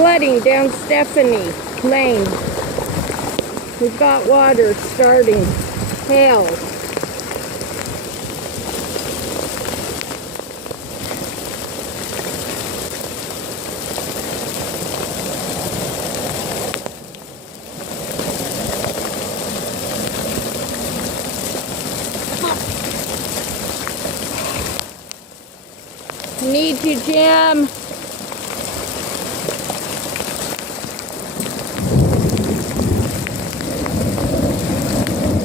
flooding down Stephanie Lane. We've got water starting. Hail. Need to jam.